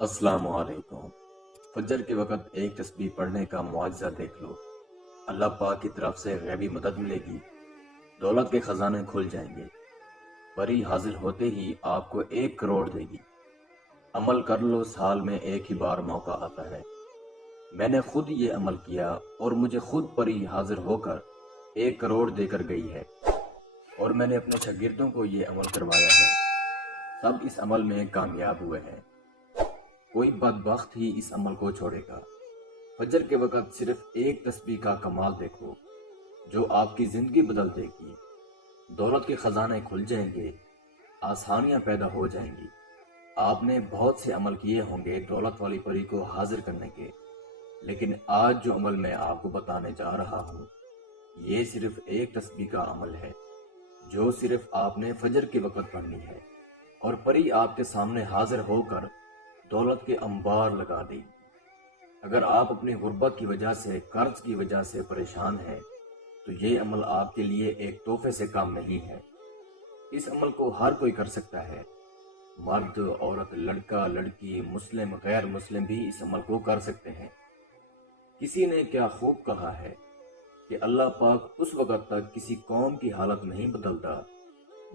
अस्सलाम वालेकुम। फजर के वक़्त एक तस्बीह पढ़ने का मुआजिज़ा देख लो। अल्लाह पाक की तरफ से गैबी मदद मिलेगी, दौलत के खजाने खुल जाएंगे। परी हाजिर होते ही आपको 1 करोड़ देगी। अमल कर लो, साल में एक ही बार मौका आता है। मैंने खुद ये अमल किया और मुझे खुद परी हाजिर होकर 1 करोड़ देकर गई है, और मैंने अपने शागिर्दों को ये अमल करवाया है। सब इस अमल में कामयाब हुए हैं। कोई बदबख्त ही इस अमल को छोड़ेगा। फजर के वक़्त सिर्फ एक तस्बीह का कमाल देखो, जो आपकी ज़िंदगी बदल देगी। दौलत के खजाने खुल जाएंगे, आसानियां पैदा हो जाएंगी। आपने बहुत से अमल किए होंगे दौलत वाली परी को हाजिर करने के, लेकिन आज जो अमल मैं आपको बताने जा रहा हूँ, ये सिर्फ एक तस्बीह का अमल है, जो सिर्फ आपने फजर के वक़्त पढ़नी है, और परी आपके सामने हाजिर होकर दौलत के अंबार लगा दी। अगर आप अपनी गुर्बत की वजह से, कर्ज की वजह से परेशान हैं, तो ये अमल आपके लिए एक तोहफे से कम नहीं है। इस अमल को हर कोई कर सकता है। मर्द, औरत, लड़का, लड़की, मुस्लिम, गैर मुस्लिम भी इस अमल को कर सकते हैं। किसी ने क्या खूब कहा है कि अल्लाह पाक उस वक़्त तक किसी कौम की हालत नहीं बदलता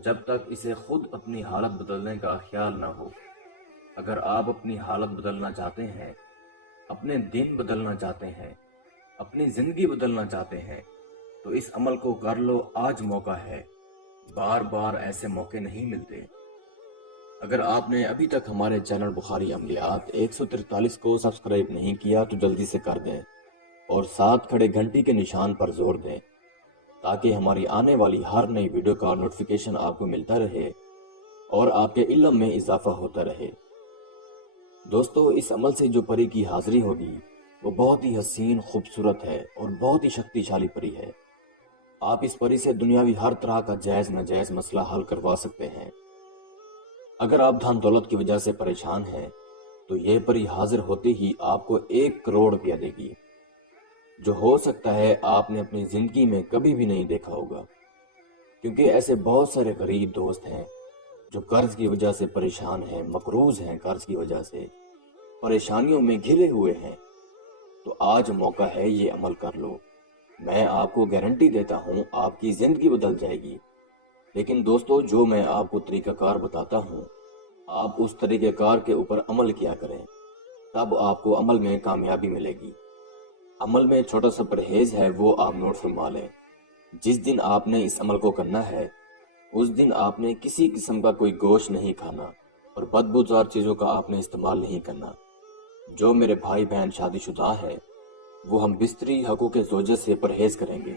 जब तक इसे खुद अपनी हालत बदलने का ख्याल ना हो। अगर आप अपनी हालत बदलना चाहते हैं, अपने दिन बदलना चाहते हैं, अपनी ज़िंदगी बदलना चाहते हैं, तो इस अमल को कर लो। आज मौका है, बार बार ऐसे मौके नहीं मिलते। अगर आपने अभी तक हमारे चैनल बुखारी अमलियात 143 को सब्सक्राइब नहीं किया तो जल्दी से कर दें, और साथ खड़े घंटी के निशान पर जोर दें, ताकि हमारी आने वाली हर नई वीडियो का नोटिफिकेशन आपको मिलता रहे और आपके इल्म में इजाफा होता रहे। दोस्तों, इस अमल से जो परी की हाजिरी होगी वो बहुत ही हसीन, खूबसूरत है और बहुत ही शक्तिशाली परी है। आप इस परी से दुनियावी हर तरह का जायज़ नाजायज़ मसला हल करवा सकते हैं। अगर आप धन दौलत की वजह से परेशान हैं, तो ये परी हाजिर होते ही आपको 1 करोड़ रुपया देगी, जो हो सकता है आपने अपनी ज़िंदगी में कभी भी नहीं देखा होगा। क्योंकि ऐसे बहुत सारे गरीब दोस्त हैं जो कर्ज की वजह से परेशान हैं, मकरूज हैं, कर्ज की वजह से परेशानियों में घिरे हुए हैं। तो आज मौका है, ये अमल कर लो। मैं आपको गारंटी देता हूँ आपकी जिंदगी बदल जाएगी। लेकिन दोस्तों, जो मैं आपको तरीकाकार बताता हूँ, आप उस तरीकाकार के ऊपर अमल किया करें, तब आपको अमल में कामयाबी मिलेगी। अमल में छोटा सा परहेज है, वो आप नोट फरमा लें। जिस दिन आपने इस अमल को करना है, उस दिन आपने किसी किस्म का कोई गोश्त नहीं खाना और बदबूदार चीज़ों का आपने इस्तेमाल नहीं करना। जो मेरे भाई बहन शादीशुदा है, वो हम बिस्तरी हकूक़ ज़ौजा से परहेज करेंगे।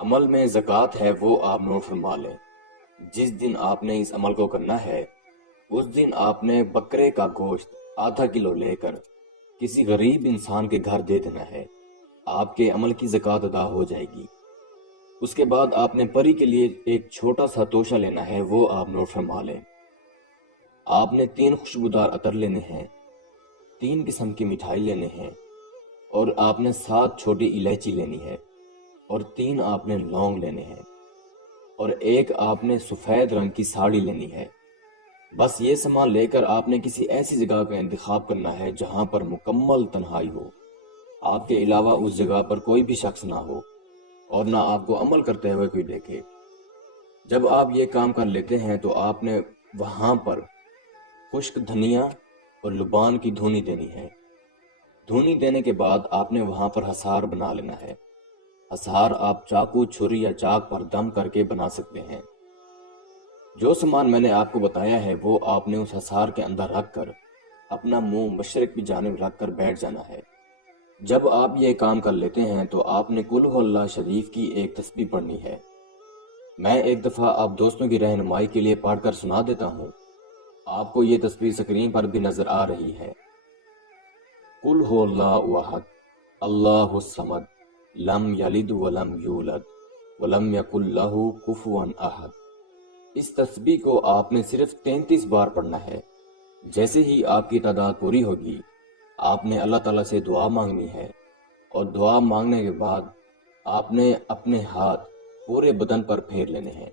अमल में ज़कात है, वो आप नोट फरमा लें। जिस दिन आपने इस अमल को करना है, उस दिन आपने बकरे का गोश्त आधा किलो लेकर किसी गरीब इंसान के घर दे देना है। आपके अमल की ज़कात अदा हो जाएगी। उसके बाद आपने परी के लिए एक छोटा सा तोशा लेना है, वो आप नोट फरमा लें। आपने 3 खुशबूदार अतर लेने हैं, 3 किस्म की मिठाई लेने हैं, और आपने 7 छोटी इलायची लेनी है, और 3 आपने लौंग लेने हैं, और 1 आपने सफ़ेद रंग की साड़ी लेनी है। बस ये सामान लेकर आपने किसी ऐसी जगह का इंतखाब करना है जहां पर मुकम्मल तन्हाई हो। आपके अलावा उस जगह पर कोई भी शख्स ना हो और ना आपको अमल करते हुए कोई देखे। जब आप ये काम कर लेते हैं, तो आपने वहां पर खुश्क धनिया और लुबान की धुनी देनी है। धुनी देने के बाद आपने वहां पर हसार बना लेना है। हसार आप चाकू, छुरी या चाक पर दम करके बना सकते हैं। जो सामान मैंने आपको बताया है, वो आपने उस हसार के अंदर रखकर अपना मुंह मशरिक की जानिब रखकर बैठ जाना है। जब आप ये काम कर लेते हैं, तो आपने कुल हु अल्लाह शरीफ की एक तस्बीह पढ़नी है। मैं एक दफ़ा आप दोस्तों की रहनुमाई के लिए पढ़कर सुना देता हूँ। आपको ये तस्बीह स्क्रीन पर भी नजर आ रही है। कुल हु अल्लाहु अहद, अल्लाहुस समद, लम यलिद वलम यूलद वलम यकुल लहू कुफुवन अहद। इस तस्बीह को आपने सिर्फ 33 बार पढ़ना है। जैसे ही आपकी तादाद पूरी होगी, आपने अल्लाह ताला से दुआ मांगनी है, और दुआ मांगने के बाद आपने अपने हाथ पूरे बदन पर फेर लेने हैं।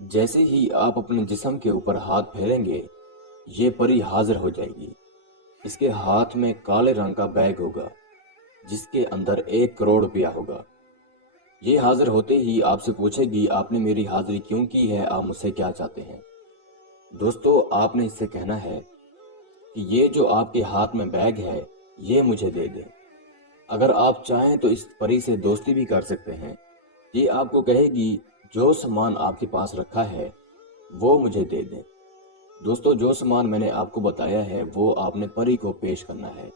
जैसे ही आप अपने जिस्म के ऊपर हाथ फेरेंगे, ये परी हाजिर हो जाएगी। اس کے ہاتھ میں کالے رنگ کا بیگ ہوگا جس کے اندر 1 کروڑ روپیہ ہوگا۔ یہ حاضر ہوتے ہی آپ سے پوچھے گی آپ نے میری حاضری کیوں کی ہے، آپ مجھ سے کیا چاہتے ہیں؟ دوستو، آپ نے اس سے کہنا ہے کہ یہ جو آپ کے ہاتھ میں بیگ ہے یہ مجھے دے دیں۔ اگر آپ چاہیں تو اس پری سے دوستی بھی کر سکتے ہیں۔ یہ آپ کو کہے گی جو سامان آپ کے پاس رکھا ہے وہ مجھے دے دیں۔ دوستو، جو سامان میں نے آپ کو بتایا ہے وہ آپ نے پری کو پیش کرنا ہے۔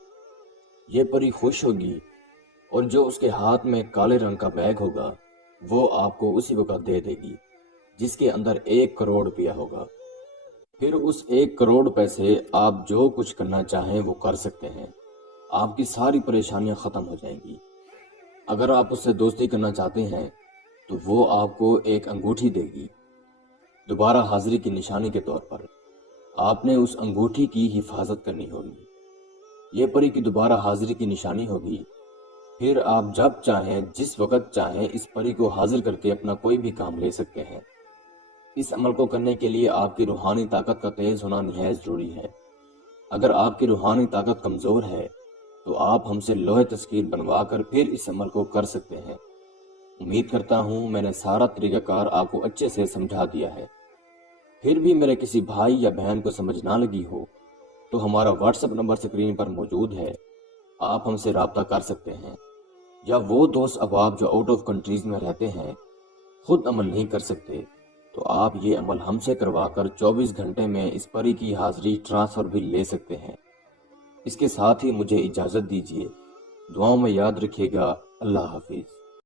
یہ پری خوش ہوگی اور جو اس کے ہاتھ میں کالے رنگ کا بیگ ہوگا وہ آپ کو اسی وقت دے دے گی جس کے اندر 1 کروڑ روپیہ ہوگا۔ پھر اس 1 کروڑ روپے سے آپ جو کچھ کرنا چاہیں وہ کر سکتے ہیں۔ آپ کی ساری پریشانیاں ختم ہو جائیں گی۔ اگر آپ اس سے دوستی کرنا چاہتے ہیں تو وہ آپ کو ایک انگوٹھی دے گی دوبارہ حاضری کی نشانی کے طور پر۔ آپ نے اس انگوٹھی کی حفاظت کرنی ہوگی۔ یہ پری کی دوبارہ حاضری کی نشانی ہوگی۔ پھر آپ جب چاہیں جس وقت چاہیں اس پری کو حاضر کر کے اپنا کوئی بھی کام لے سکتے ہیں۔ اس عمل کو کرنے کے لیے آپ کی روحانی طاقت کا تیز ہونا نہایت ضروری ہے۔ اگر آپ کی روحانی طاقت کمزور ہے تو آپ ہم سے لوح تذکیر بنوا کر پھر اس عمل کو کر سکتے ہیں۔ امید کرتا ہوں میں نے سارا طریقہ کار آپ کو اچھے سے سمجھا دیا ہے۔ پھر بھی میرے کسی بھائی یا بہن کو سمجھ نہ لگی ہو تو ہمارا واٹس ایپ نمبر اسکرین پر موجود ہے، آپ ہم سے رابطہ کر سکتے ہیں۔ یا وہ دوست احباب جو آؤٹ آف کنٹریز میں رہتے ہیں خود عمل نہیں کر سکتے تو آپ یہ عمل ہم سے کروا کر 24 گھنٹے میں اس پری کی حاضری ٹرانسفر بھی لے سکتے ہیں۔ اس کے ساتھ ہی مجھے اجازت دیجیے۔ دعاؤں میں یاد رکھیے گا۔ اللہ حافظ۔